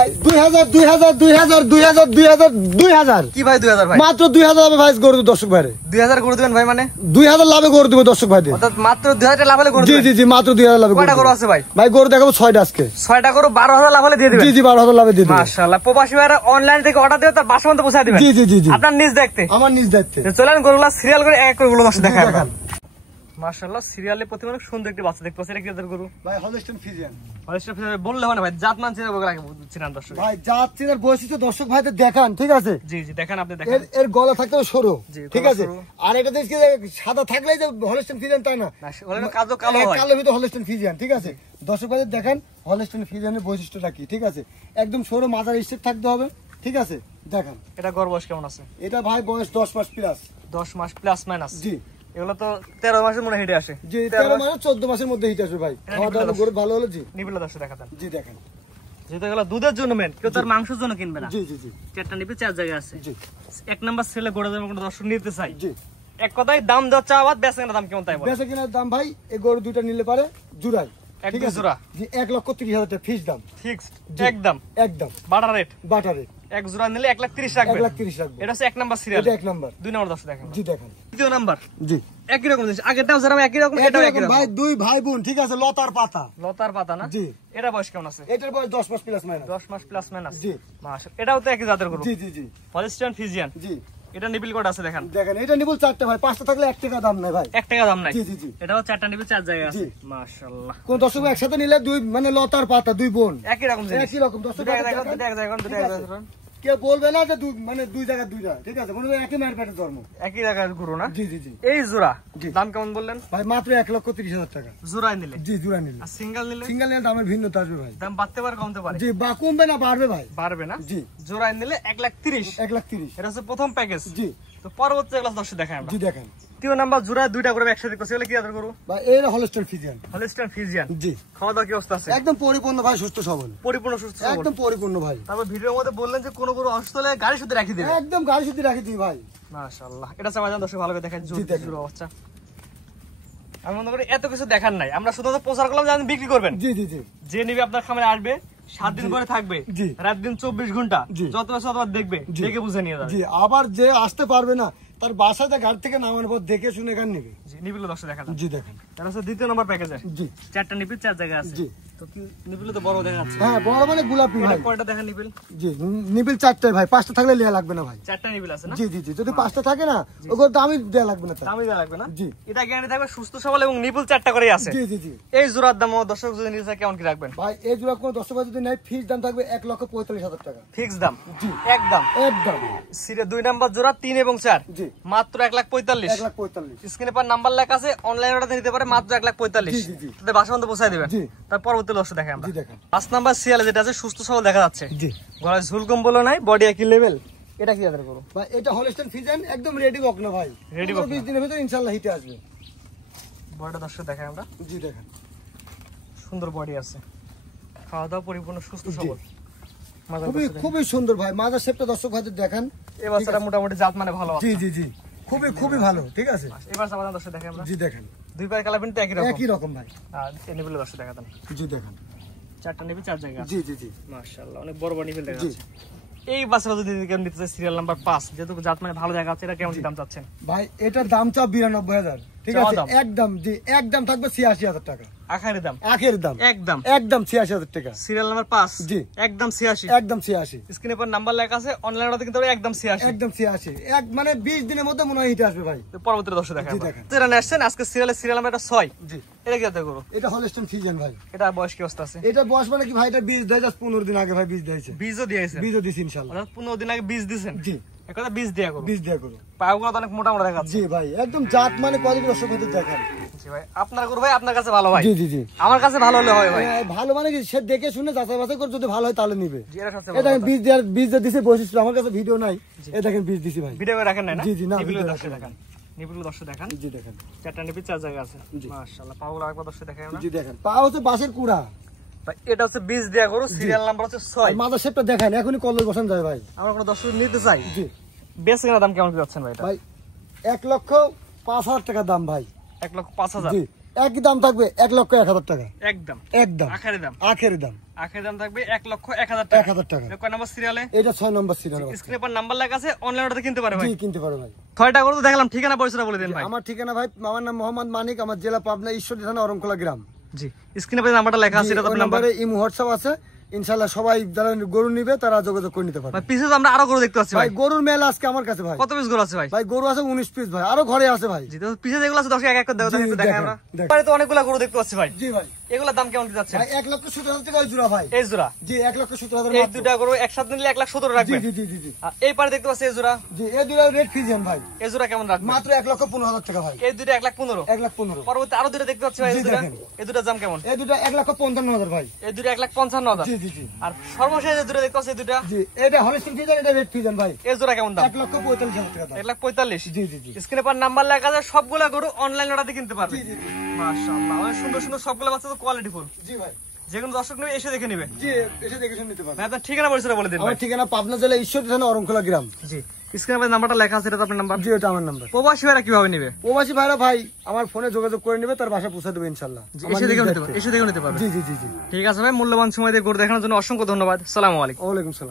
2000 2000 2000 2000 2000 2000 কি ভাই 2000 ভাই মাত্র 2000 লাভে ভাই গরু দর্শক ভাই 2000 করে দিবেন ভাই মানে 2000 লাভে গরু দিব দর্শক ভাই অর্থাৎ মাত্র 2000 লাভ হলে গরু জি জি জি মাত্র 2000 লাভে কয়টা গরু আছে ভাই ভাই গরু দেখাবো 6টা আজকে 6টা গরু 12000 লাভ হলে দিয়ে দিবেন জি জি 12000 লাভে দিয়ে দিবেন মাশাআল্লাহ প্রবাসী ভাইরা অনলাইন থেকে অর্ডার দিয়ে তার বাসা পর্যন্ত পৌঁছে দিবেন জি জি জি জি আপনার নিজ দেখতে আমার নিজ দেখতে চলেন গরুগুলো সিরিয়াল করে এক করে গরু দর্শক দেখান মাশাআল্লাহ সিরিয়ালে প্রতি অনেক সুন্দর একটি বাচ্চা দেখতে পাচ্ছেন এটা কি জাতের গরু ভাই হলস্টাইন ফ্রিজিয়ান হলস্টাইন ফ্রিজিয়ান বললে হয় না ভাই জাত মান চিনা বগলা চিনান দর্শক ভাই জাত চিনার বৈশিষ্ট্য দর্শক ভাইদের দেখান ঠিক আছে জি জি দেখেন আপনি দেখেন এর গলা থাকতে সরু জি, ঠিক আছে আর এটা দেখি সাদা থাকলেই যে হলস্টাইন ফ্রিজিয়ান তাই না ওটা কালো কালো হয় কালো ভিতরে হলস্টাইন ফ্রিজিয়ান ঠিক আছে দর্শক ভাইদের দেখেন হলস্টাইন ফ্রিজিয়ানের বৈশিষ্ট্যটা কি ঠিক আছে একদম সরু মাথার স্টেপ থাকতে হবে ঠিক আছে দেখেন এটা গড় বয়স কেমন আছে এটা ভাই বয়স 10 মাস প্লাস 10 মাস প্লাস মাইনাস জি এগুলো তো 13 মাসের মনে হেঁটে আসে জি 13 মাস 14 মাসের মধ্যে হিট আসবে ভাই খাওয়া দাওয়া গরু ভালো হলো জি নিবিলা দর্শক দেখাতেন জি দেখেন যেহেতু এগুলো দুধের জন্য মেন কেউ তার মাংসের জন্য কিনবে না জি জি জি চারটা নিবে চার জায়গায় আছে জি এক নাম্বার ছেলে গোড়া দামে কোনো দর্শক নিতে চাই জি এক কথায় দাম দেওয়া চাওয়াত বেচা কেনার দাম কেমন তাই বলে বেচা কেনার দাম ভাই এই গরু দুটো নিলে পারে জুড়াই এক ঠিক আছে জোড়া জি 1,30,000 টাকা ফিক্স দাম ফিক্সড জি, একদম একদম বাটার রেট বাটারে এক জোড়া নিলে 1,30,000 রাখবে 1,30,000 রাখবো এটা হচ্ছে এক নাম্বার সিরিয়াল এটা এক নাম্বার দুই নাম্বার দর্শক দেখেন জি দেখেন দ্বিতীয় নাম্বার জি একই রকম জিনিস আগেরটাও যারা একই রকম এটাও একই রকম ভাই দুই ভাই বোন ঠিক আছে লতার পাতা লতার পাতা না জি এটা বয়স কেমন আছে এটার বয়স 10 মাস প্লাস মাইনাস 10 মাস প্লাস মাইনাস জি মাশাআল্লাহ এটাও তো একই জাতের গরু জি জি জি হলস্টাইন ফ্রিজিয়ান জি এটা নিবিল কোড আছে দেখেন দেখেন এটা নিবল 4টা ভাই 5টা থাকলে 1 টাকা দাম নাই ভাই 1 টাকা দাম নাই জি জি জি এটাও চারটা নিবিল চার জায়গায় আছে জি। মাশাআল্লাহ কোন দর্শক একসাথে নিলে দুই মানে লতার পাতা দুই বোন একই রকম জিনিস একই রকম দর্শক দুটো এক জায়গায় দুটো এক জায়গায় দুটো এক জায়গায় কেউ বলবে না যে মানে দুই জায়গা দুইটা ঠিক আছে মনে হয় একই মায়ের পেটের ধর্ম একই জায়গায় গরু না জি জি জি এই জোড়া জি। দাম কেমন বললেন ভাই মাত্র 1,30,000 টাকা জোড়ায় নিলে জি জোড়া নিলে আর সিঙ্গেল নিলে সিঙ্গেল নিলে দামের ভিন্নতা আসবে ভাই দাম বাড়তে পারে কমতে পারে জি বা কমবে না বাড়বে ভাই বাড়বে না জি জোড়ায় নিলে 1,30,000 1,30,000 এটা হচ্ছে প্রথম প্যাকেজ জি তো পরবর্তী এগুলো দর্শক দেখাই আমরা জি দেখেন তৃতীয় নাম্বার জোড়ায় দুইটা করে একসাথে করছে এগুলো কি জাতের গরু ভাই এর হলস্টাইন ফ্রিজিয়ান হলস্টাইন ফ্রিজিয়ান জি খাওয়া দাওয়া কি অবস্থা আছে একদম পরিপূর্ণ ভাই সুস্থ সবল পরিপূর্ণ সুস্থ সবল। একদম পরিপূর্ণ ভাই তারপর ভিডিওর মধ্যে বললেন যে কোন গরু অসুস্থ হলে গাড়ি শুদ্ধ রাখি দেবে একদম গাড়ি শুদ্ধ রাখি দিই ভাই মাশাআল্লাহ এটা চাওয়া যান দর্শক ভালো করে দেখেন জি, দেখেন। জোড়া বাচ্চা আমি মনে করি এত কিছু দেখার নাই আমরা শুধু প্রচার করলাম যে আপনি বিক্রি করবেন জি জি জি যে নিবে আপনার খামারে আসবে 7 দিন করে থাকবে জি। রাত দিন 24 ঘন্টা জি। যত বেশি দেখবে জি। দেখে বুঝে নিয়ে যাবে জি আবার যে আসতে পারবে না তার বাসাতে গাড়ি থেকে নামানোর পর দেখে শুনে গান নেবে জি নিবিল দর্শক দেখা যান জি দেখেন এটা হচ্ছে দ্বিতীয় নম্বর প্যাকেজে জি চারটা নিবিল চার জায়গায় আছে জি তো কি নিবিল তো বড় দেখা যাচ্ছে হ্যাঁ বড় মানে গোলাপি ভাই কয়টা দেখা নিবিল জি নিবিল 4টাই ভাই 5টা থাকলে লিয়া লাগবে না ভাই চারটা নিবিল আছে না জি জি জি যদি 5টা থাকে না ওগুলো দামই দেয়া লাগবে না তার দামি দেওয়া লাগবে না জি এটা গ্যারান্টি থাকবে সুস্থ সবল এবং নিবিল চারটা করেই আছে জি জি জি এই জোড়ার দাম দর্শক যদি নিতে চায় কেমন কি রাখবেন ভাই এই জোড়া কোনো 10 টাকা যদি নেয় ফিক্স দাম থাকবে 1,45,000 টাকা ফিক্স দাম জি একদম একদম সিরে 2 নাম্বার জোড়া 3 এবং 4 জি মাত্র 1,45,000 1,45,000 স্ক্রিনে পর নাম্বার লেখা আছে অনলাইন অর্ডার নিতে পারে মাত্র 1,45,000 জি, জি, জি। তাদের বাসা পর্যন্ত পৌঁছায় দিবেন জি। তার পরবর্তী দর্শক দেখে আমরা জি দেখেন 5 নাম্বার সিয়ালে যেটা আছে সুস্থ সবল দেখা যাচ্ছে জি গলায় ঝুল কম্বল নাই বডি একই লেভেল এটা কি জাতের গরু ভাই এটা হলস্টাইন ফ্রিজিয়ান একদম রেডি বক না ভাই Ready বক না। 20 দিনের ভিতর ইনশাআল্লাহ হিটে আসবে বডিটা দর্শক দেখে আমরা জি দেখেন সুন্দর বডি আছে খাওয়া দাওয়া পরিপূর্ণ সুস্থ সবল মাজার খুবই দর্শক দেখেন। খুবই সুন্দর ভাই মাজার শেপটা দর্শক ভাইদের দেখেন এই বাচ্চাটা মোটামুটি জাত মানে ভালো আছে জি জি জি খুবই ভালো ঠিক আছে এবার সাবান দর্শক দেখে আমরা জি দেখেন দুই পায়ের কালার প্রিন্ট একই রকম একই রকম ভাই আর এই নিবিল দর্শক দেখা দেন জি দেখেন চারটা নিবি চার জায়গা জি জি জি মাশাআল্লাহ অনেক বড় বড় নিবিল দেখা জি। যাচ্ছে এই বাচ্চাটা যদি কেমন নিতে চাই সিরিয়াল নাম্বার 5 যেহেতু জাত মানে ভালো জায়গা আছে এটা কেমন কি দাম চাচ্ছেন ভাই এটার দাম চা 92,000 ঠিক চাওয়া আছে দাম? একদম জি একদম থাকবে 86,000 টাকা আখারি দাম আখের দাম একদম একদম 86,000 টাকা সিরিয়াল নাম্বার 5 জি। একদম 86 একদম 86 স্ক্রিনে পর নাম্বার লেখা আছে অনলাইন অর্ডার কিন্তু একদম 86 একদম 86 এক মানে 20 দিনের মধ্যে মনে হয় হিটে আসবে ভাই তো পরবর্তী দর্শক দেখা জি, আমরা দেখেন। যারা আসছেন আজকে সিরিয়াল নাম্বার 6 জি এটা কি জাতের গরু এটা হলস্টাইন ফ্রিজিয়ান ভাই এটা বয়স কি অবস্থা আছে এটা বয়স মানে কি ভাই এটা বীজ দেয় জাস্ট 15 দিন আগে ভাই বীজ দিয়েছে বীজও দিয়েছে বীজও দিছি ইনশাআল্লাহ অর্থাৎ 15 দিন আগে বীজ দিয়েছেন জি একটা বীজ দেয়া গরু বীজ দেয়া করো পাগুলো তো অনেক মোটা মোটা দেখা যাচ্ছে জি ভাই একদম জাত মানে কোয়ালিটি দর্শক ভাইদের দেখান জি ভাই আপনার গরু ভাই আপনার কাছে ভালো ভাই জি জি জি আমার কাছে ভালো হলে হয় ভাই ভালো মানে কি সে দেখে শুনে যাচাই বাছাই করে যদি ভালো হয় তাহলে নিবে জি এটা সবচেয়ে এটা ভালো কথা। বীজ দিয়ে দিছে বৈশিষ্ট্য আমার কাছে ভিডিও নাই এই দেখেন বীজ দিছি ভাই ভিডিও করে রাখেন নাই না জি, জি, না, নিবিল ভিডিও দর্শক রাখেন দেখান নিবিল দর্শক দেখান জি দেখেন চারটা নিবি চার জায়গা আছে জি। মাশাআল্লাহ পাগুলো একবার দর্শক দেখাই আমরা জি দেখেন পা হচ্ছে বাঁশের কুড়া ভাই এটা হচ্ছে বীজ দেয়া গরু সিরিয়াল নাম্বার হচ্ছে 6 মাথার শেপটা দেখেন এখনই কলেজ বসান যায় ভাই আমরা কোনো দর্শক নিতে চাই জি বেশ কেনা দাম কেমন কি যাচ্ছেন ভাই এটা ভাই 1,05,000 টাকা দাম ভাই 1,05,000 জি একই দাম থাকবে 1,01,000 টাকা। একদম একদম আখেরি দাম। আখের দাম আখেরি দাম থাকবে 1,01,000 টাকা। 1,000 টাকা। এটা কয় নম্বর সিরিয়ালে? এটা 6 নম্বর সিরিয়াল। স্ক্রিনে পর নাম্বার লেখা আছে, অনলাইন অর্ডার কিনতে পারে ভাই। জি কিনতে পারো ভাই। 6টা গরু তো দেখালাম, ঠিকানা পরিচয় বলে দিন ভাই। আমার ঠিকানা ভাই, আমার নাম মোহাম্মদ মানিক, আমার জেলা পাবনা, ঈশ্বরদী থানা, অরণখোলা গ্রাম। জি স্ক্রিনে পর নাম্বারটা লেখা আছে, এটা তো ওই আপনার নাম্বার। নাম্বারে ইমো হোয়াটসঅ্যাপ আছে, ইনশাআল্লাহ সবাই যারা গরু নিবে তারা যোগাযোগ করে নিতে পারবে। ভাই পিছে তো আমরা আরো গরু দেখতে পাচ্ছি ভাই ভাই। গরুর মেলা আজকে আমার কাছে ভাই। কত পিস গরু আছে ভাই? ভাই গরু আছে 19 পিস ভাই, আরো ঘরে আছে ভাই। জি তো পিছে যেগুলো আছে দর্শক এক এক করে জি, একটু দেখাই দেখেন, আমরা। দেখেন। পরে তো অনেকগুলো গরু দেখতে পাচ্ছি ভাই। জি ভাই। এগুলোর দাম কেমন কি যাচ্ছে? ভাই 1,17,000 টাকা ওই জোড়া ভাই। এই জোড়া? জি 1,17,000 এই মাত্র। দুটা গরু একসাথে নিলে 1,17,000 জি রাখবেন। জি জি জি জি। আর এই পারে দেখতে পাচ্ছি এই জোড়া? জি এই দুটো রেড ফিজিয়ান ভাই, এই জোড়া কেমন রাখবেন? মাত্র 1,15,000 টাকা ভাই। এই দুটো 1,15,000। 1,15,000। পরবর্তী আরো দুটো দেখতে পাচ্ছি ভাই, এই জি, দুটো। দেখেন। এই দুটোর দাম কেমন? এই দুটো 1,55,000 ভাই। এই দুটো 1,55,000। জি জি জি আর সর্বশেষ যে দুটো দেখতে পাচ্ছি এই দুটো? জি এটা হলস্টিন ফিজিয়ান, এটা রেড ফিজিয়ান ভাই। এই জোড়া কেমন দাম? 1,45,000 টাকা দাম। 1,45,000। জি জি জি স্ক্রিনে পর নাম্বার লেখা আছে, সবগুলা গরু অনলাইন অর্ডারে কিনতে পারবে। জি জি জি। মাশাআল্লাহ, অনেক সুন্দর সুন্দর সবগুলা বাচ্চা তো কোয়ালিটি ফুল। জি ভাই। যে কোনো দর্শক নেবে এসে দেখে নেবে। জি এসে দেখে শুনে নিতে পারবে। ভাই আপনার ঠিকানা পরিচয় বলে দিন ভাই। আমার ঠিকানা পাবনা জেলা ঈশ্বরদী থানা, অরণখোলা গ্রাম। জি স্ক্রিনে পর নাম্বারটা লেখা আছে, এটা তো আপনার নাম্বার। জি এটা আমার নাম্বার। প্রবাসী ভাইরা কিভাবে নেবে? প্রবাসী ভাইরা ভাই আমার ফোনে যোগাযোগ করে নেবে, তার বাসা পৌঁছে দেবে ইনশাআল্লাহ। এসে দেখে নিতে পারবে। এসে দেখে নিতে পারবে। জি জি জি জি। ঠিক আছে ভাই, মূল্যবান সময় দিয়ে গরু দেখানোর জন্য অসংখ্য ধন্যবাদ। আসসালামু আলাইকুম। ওয়ালাইকুম সালাম।